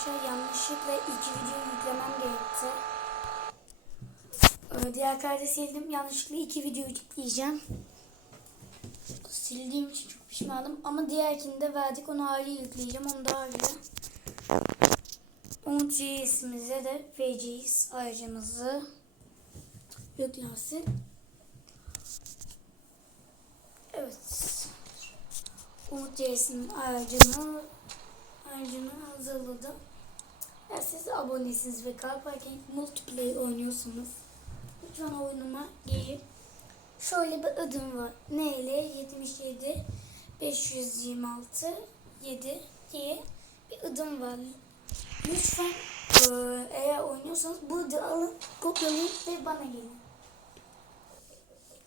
Arkadaşlar yanlışlıkla iki video yüklemem gerekti. Ee, Diğer kaydı sildim. Yanlışlıkla iki video yükleyeceğim. Sildiğim için çok pişmanım. Ama diğerkini de verdik. Onu ayrı yükleyeceğim. Onu da ayrı. Umut GS'imize de VGS ayrıcımızı yüklensin. Evet. Umut GS'nin ayrıcını ayrıcını hazırladım. Eğer siz abonesiniz ve kalp varken multiplayer oynuyorsanız lütfen oyunuma gelin. Şöyle bir adım var. NL 77 526 7 diye bir adım var. Lütfen eğer oynuyorsanız bu adı alın, kopyalayın ve bana gelin.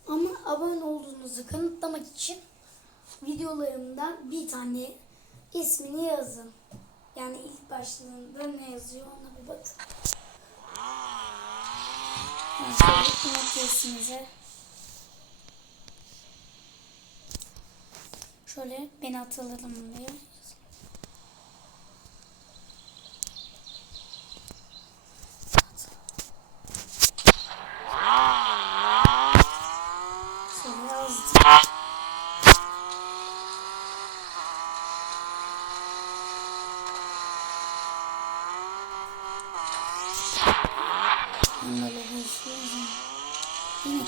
Ama abone olduğunuzu kanıtlamak için videolarımdan bir tane ismini yazın. Yani ilk başlığında ne yazıyor ona bir bakın. Not resmimize şöyle beni hatırladım diye. Şöyle yazdım. Onlarla görüşüyoruz. Yine.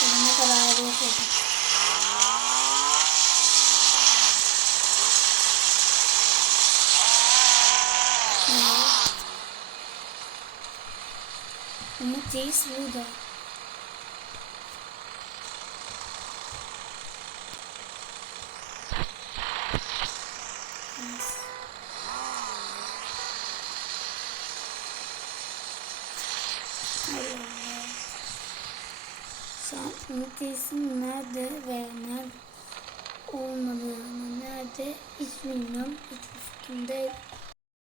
Şöyle ne kadar ayrı. Umut Reis burada. Umut Reis'in nerede veya nerede olmadığını nerede hiç bilmiyorum. Hiçbir fikrim değil.